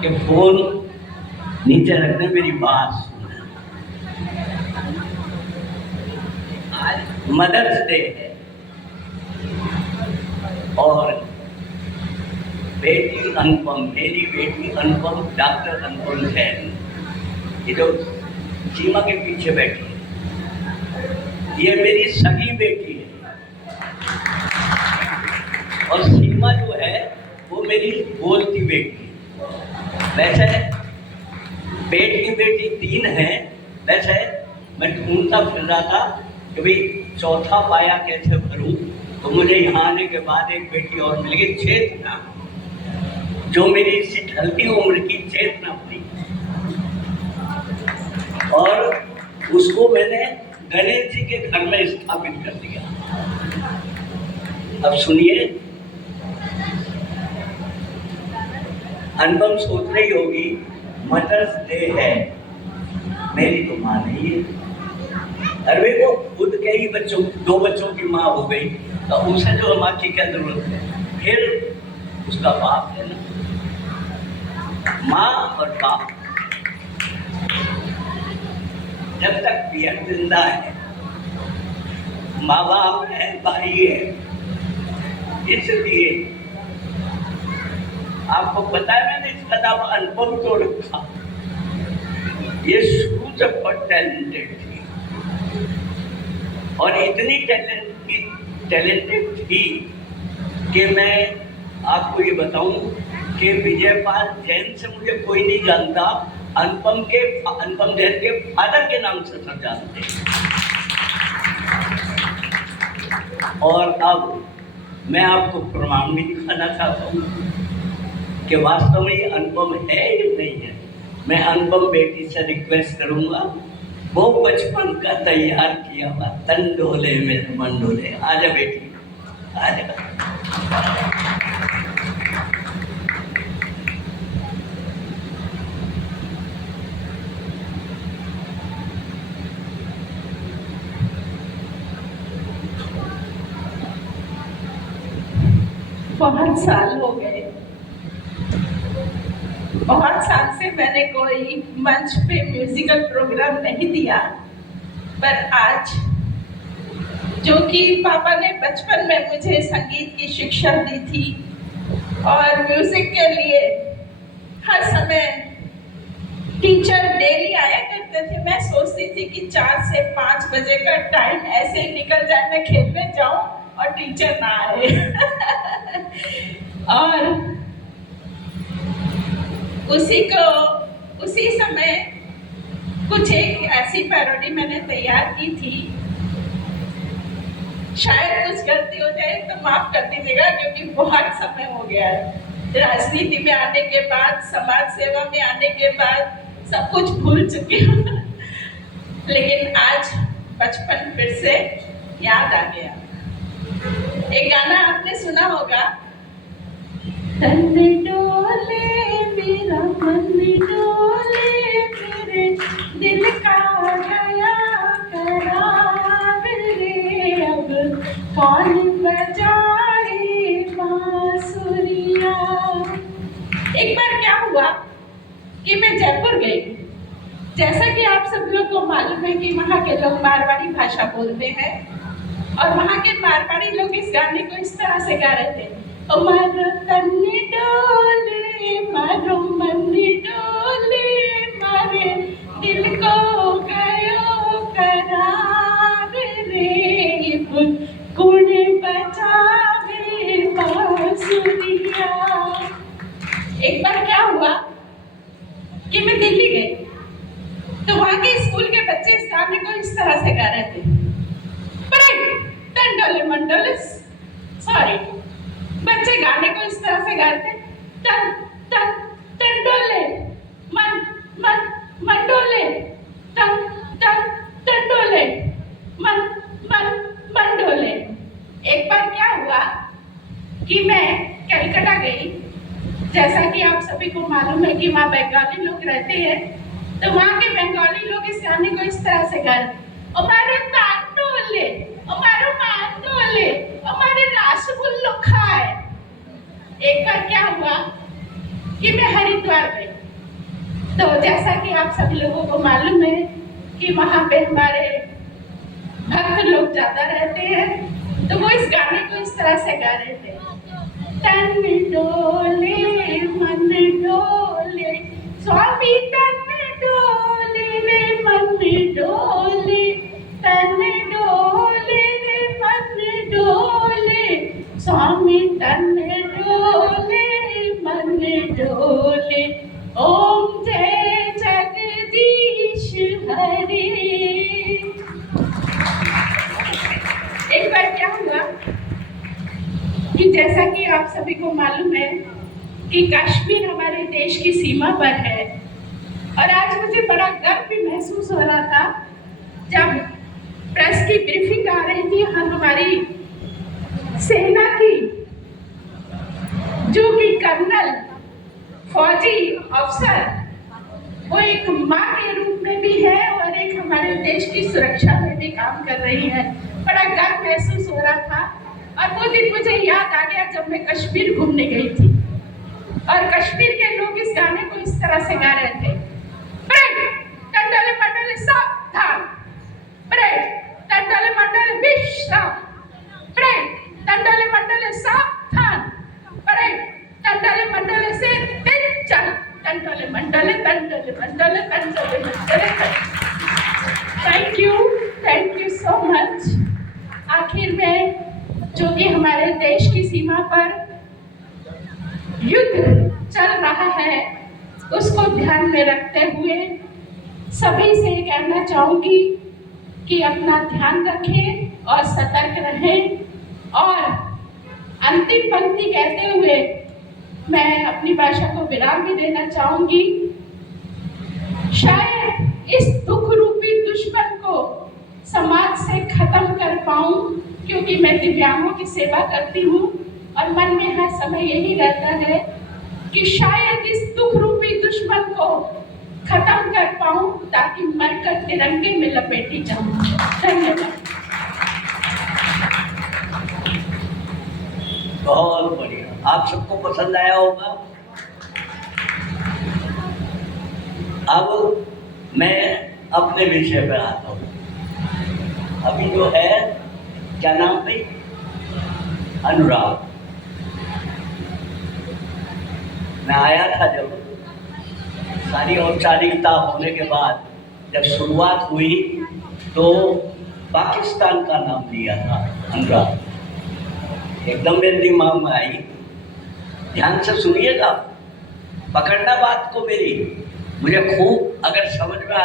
कि फोन नीचे रखने मेरी बात सुने। आज मदर्स डे है और बेटी अनुपम, मेरी बेटी अनुपम, डॉक्टर अनुपम जैन, ये जो सीमा के पीछे बैठी है, ये मेरी सगी बेटी है। और सीमा जो है वो मेरी बोलती बेटी है। वैसे पेट की बेटी 3 है। वैसे मैं ढूंढता फिर रहा था कि भाई चौथा पाया कैसे भरूं, तो मुझे यहाँ आने के बाद एक बेटी और मिल गई, चेतना, जो मेरी इसी ढलती उम्र की चेतना थी। और उसको मैंने गणेश जी के घर में स्थापित कर दिया। अब सुनिए, अनुपम सोच रही होगी मदर्स डे है, मेरी तो माँ नहीं है। अरे वो खुद के ही बच्चों, 2 बच्चों की माँ हो गई, तो उसे जो माँ की क्या जरूरत है? फिर उसका बाप है ना, माँ और बाप जब तक पियर जिंदा है, माँ बाप है, भाई है। इसलिए आपको पता है मैंने इसका नाम अनुपम क्यों रखा? ये शुरू से बहुत टैलेंटेड थी और इतनी टैलेंटेड थी कि मैं आपको ये बताऊं कि विजयपाल जैन से मुझे कोई नहीं जानता, अनुपम जैन के फादर के नाम से सब जानते हैं। और अब मैं आपको प्रमाण भी दिखाना चाहता हूँ कि वास्तव में ये अनुपम है या नहीं है। मैं अनुपम बेटी से रिक्वेस्ट करूंगा, वो बचपन का तैयार किया हुआ तन डोले मेरे मन डोले। आजा बेटी, आजा। बहुत साल हो गए, बहुत साल से मैंने कोई मंच पे म्यूजिकल प्रोग्राम नहीं दिया, पर आज जो कि पापा ने बचपन में मुझे संगीत की शिक्षा दी थी और म्यूजिक के लिए हर समय टीचर डेली आया करते थे। मैं सोचती थी कि 4 से 5 बजे का टाइम ऐसे ही निकल जाए, मैं खेलने जाऊं और टीचर ना आए। और उसी समय कुछ एक ऐसी पैरोडी मैंने तैयार की थी। शायद कुछ गलती हो जाए तो माफ कर दीजिएगा, क्योंकि बहुत समय हो गया है। राजनीति में आने के बाद, समाज सेवा में आने के बाद सब कुछ भूल चुकी हूँ। लेकिन आज बचपन फिर से याद आ गया। एक गाना आपने सुना होगा, तन डोले मेरा मन डोले, मेरे दिल का गया करार रे, अब कौन बजाए बांसुरिया। एक बार क्या हुआ कि मैं जयपुर गई। जैसा कि आप सब लोग को मालूम है कि वहाँ के लोग मारवाड़ी भाषा बोलते हैं और वहाँ के मारवाड़ी लोग इस गाने को इस तरह से गा रहे थे, मारो तन्नी डोले, मारो मन्नी डोले, मारे दिल को गयो करार रे, गुण बजावे बांसुरिया। एक बार क्या हुआ कि मैं दिल्ली गई, तो वहाँ के स्कूल के बच्चे इस गाने को इस तरह से गा रहे थे, टंडोले मंडोले, सॉरी, बच्चे गाने को इस तरह से गाते, टन टन टंडोले मन मन मंडोले, टन टन टंडोले मन मन मंडोले। एक बार क्या हुआ कि मैं कलकत्ता गई। जैसा कि आप सभी को मालूम है कि वहाँ बंगाली लोग रहते हैं, तो वहाँ के बंगाली लोग इस गाने को इस तरह से गा रहे, हमारे तांडोले, हमारे मांडोले, हमारे रसगुल्लो खाए। एक बार क्या हुआ कि मैं हरिद्वार गई। तो जैसा कि आप सब लोगों को मालूम है कि वहाँ पे हमारे भक्त लोग ज्यादा रहते हैं, तो वो इस गाने को इस तरह से गा रहे थे। तन डोले मन डोले स्वामी, तन डोले रे मन डोले, तन डोले रे मन डोले स्वामी, तन डोले मन डोले। ओम जय जगदीश हरि। एक बार क्या हुआ कि जैसा कि आप सभी को मालूम है कि कश्मीर हमारे देश की सीमा पर है, और आज मुझे बड़ा गर्व भी महसूस हो रहा था जब प्रेस की ब्रीफिंग आ रही थी हमारी सेना की, जो कि कर्नल फौजी अफसर वो एक माँ के रूप में भी है और एक हमारे देश की सुरक्षा में भी काम कर रही है। बड़ा गर्व महसूस हो रहा था। और वो दिन मुझे याद आ गया जब मैं कश्मीर घूमने गई थी और कश्मीर के लोग इस गाने को इस तरह से गा रहे थे। टंडले मंडले सावधान, टंडले मंडले विश्राम, टंडले मंडले सावधान, टंडले मंडले से तेज चल, टंडले मंडले टंडले मंडले टंडले मंडले। Thank you so much. आखिर में जो कि हमारे देश की सीमा पर युद्ध चल रहा है उसको ध्यान में रखते हुए सभी से कहना चाहूंगी कि अपना ध्यान रखें और सतर्क रहें। और अंतिम पंक्ति कहते हुए मैं अपनी भाषा को विराम भी देना चाहूंगी। शायद इस दुख रूपी दुश्मन को समाज से खत्म कर पाऊं, क्योंकि मैं दिव्यांगों की सेवा करती हूँ और मन में हर समय यही रहता है कि शायद इस दुख रूपी दुश्मन को खत्म कर पाऊं ताकि मरकर तिरंगे में लपेटी जाऊं। धन्यवाद। बहुत बढ़िया, आप सबको पसंद आया होगा। अब मैं अपने विषय पर आता हूँ। अभी जो है क्या नाम भाई, अनुराग। मैं आया था जब सारी औपचारिकता होने के बाद जब शुरुआत हुई तो पाकिस्तान का नाम लिया था अनुराग। एकदम मेरे दिमाग में आई, ध्यान से सुनिएगा, पकड़ना बात को मेरी, मुझे खूब अगर समझ में